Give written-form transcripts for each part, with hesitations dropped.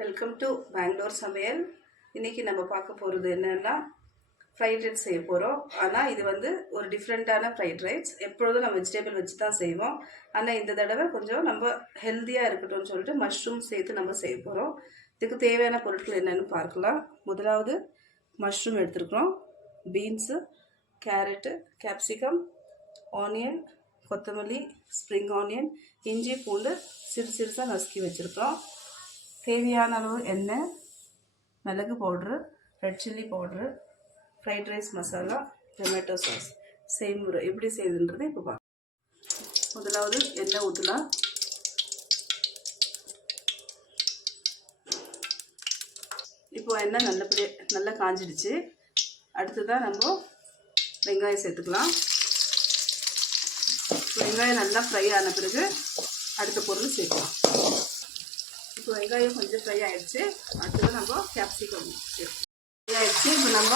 Welcome to Bangalore சமையல். இன்றைக்கி நம்ம பார்க்க போகிறது என்னென்னா ஃப்ரைட் ரைஸ் செய்ய போகிறோம். ஆனால் இது வந்து ஒரு டிஃப்ரெண்ட்டான ஃப்ரைட் ரைஸ். எப்பொழுதும் நம்ம வெஜிடபிள் வச்சு தான் செய்வோம். ஆனால் இந்த தடவை கொஞ்சம் நம்ம ஹெல்த்தியாக இருக்கட்டும்னு சொல்லிட்டு மஷ்ரூம் சேர்த்து நம்ம செய்ய போகிறோம். இதுக்கு தேவையான பொருட்கள் என்னென்னு பார்க்கலாம். முதலாவது மஷ்ரூம் எடுத்துருக்குறோம், பீன்ஸு, கேரட்டு, கேப்சிகம், ஆனியன், கொத்தமல்லி, ஸ்ப்ரிங் ஆனியன், இஞ்சி பூண்டு சிறுசாக நசுக்கி வச்சுருக்கோம். தேவையான அளவு எண்ணெய், மிளகு powder, red chilli powder, fried rice masala, tomato sauce. செய்முறை எப்படி செய்யுதுன்றது இப்போ பார்க்கலாம். முதலாவது எண்ணெய் ஊற்றலாம். இப்போ எண்ணெய் நல்லா காஞ்சிடுச்சு. அடுத்ததான் நம்ம வெங்காயம் சேர்த்துக்கலாம். வெங்காயம் நல்லா ஃப்ரை ஆன பிறகு அடுத்த பொருள் சேர்க்கலாம். இப்போ வெங்காயம் கொஞ்சம் ஃப்ரை ஆகிடுச்சு. அடுத்தது நம்ம கேப்சிகம் ஃப்ரை ஆகிடுச்சு. இப்போ நம்ம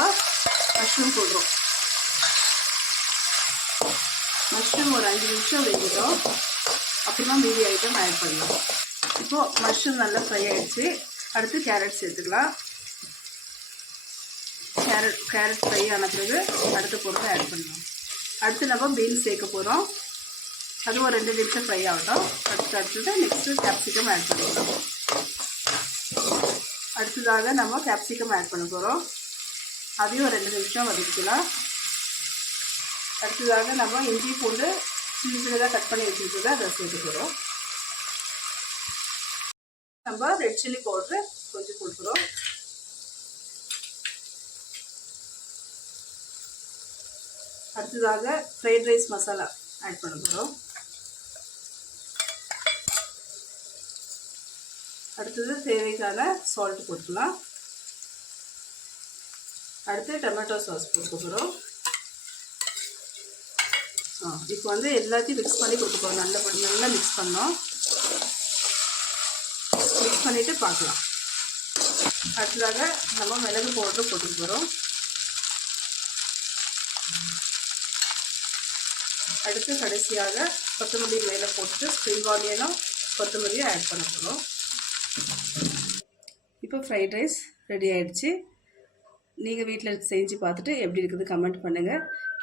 மஷ்ரூம் போடுறோம். மஷ்ரூம் ஒரு 5 நிமிஷம் வேகட்டும், அப்புறமா மீதி ஐட்டம் ஆட் பண்ணலாம். இப்போது மஷ்ரூம் நல்லா ஃப்ரை ஆகிடுச்சு. அடுத்து கேரட் சேர்த்துக்கலாம். கேரட் ஃப்ரை ஆன பிறகு அடுத்த பொருளை ஆட் பண்ணலாம். அடுத்து நம்ம பீன்ஸ் சேர்க்க போகிறோம். அதுவும் ஒரு 2 நிமிஷம் ஃப்ரை ஆகட்டும். அடுத்தது நெக்ஸ்ட்டு கேப்சிகம் ஆட் பண்ணிக்கலாம். அடுத்ததாக நம்ம கேப்சிகம் ஆட் பண்ண போகிறோம். அதையும் ஒரு 2 நிமிஷம் வதக்கிக்கலாம். அடுத்ததாக நம்ம இஞ்சி பூண்டு சின்னதாக கட் பண்ணி வச்சுருக்கதை அதை சேர்த்து போகிறோம். நம்ம ரெட் சில்லி பவுட்ரு கொஞ்சம் கொடுக்குறோம். அடுத்ததாக ஃப்ரைட் ரைஸ் மசாலா ஆட் பண்ண போகிறோம். அடுத்தது தேவைக்கான சால்ட் போட்டுக்கலாம். அடுத்து டொமேட்டோ சாஸ் போட்டு போகிறோம். இப்போ வந்து எல்லாத்தையும் மிக்ஸ் பண்ணி கொடுக்க போகிறோம். நல்லா மிக்ஸ் பண்ணோம். மிக்ஸ் பண்ணிவிட்டு பார்க்கலாம். அடுத்ததாக நம்ம மிளகு பவுடர் போட்டுக்க போகிறோம். அடுத்து கடைசியாக கொத்தமல்லி மேலே போட்டு ஸ்ப்ரிங் ஆனியனும் கொத்தமல்லியும் ஆட் பண்ண போகிறோம். இப்போ ஃப்ரைட் ரைஸ் ரெடி ஆகிடுச்சு. நீங்கள் வீட்டில் செஞ்சு பார்த்துட்டு எப்படி இருக்குது கமெண்ட் பண்ணுங்கள்,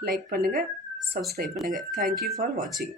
லைக் பண்ணுங்கள், சப்ஸ்கிரைப் பண்ணுங்கள். தேங்க்யூ ஃபார் வாட்சிங்.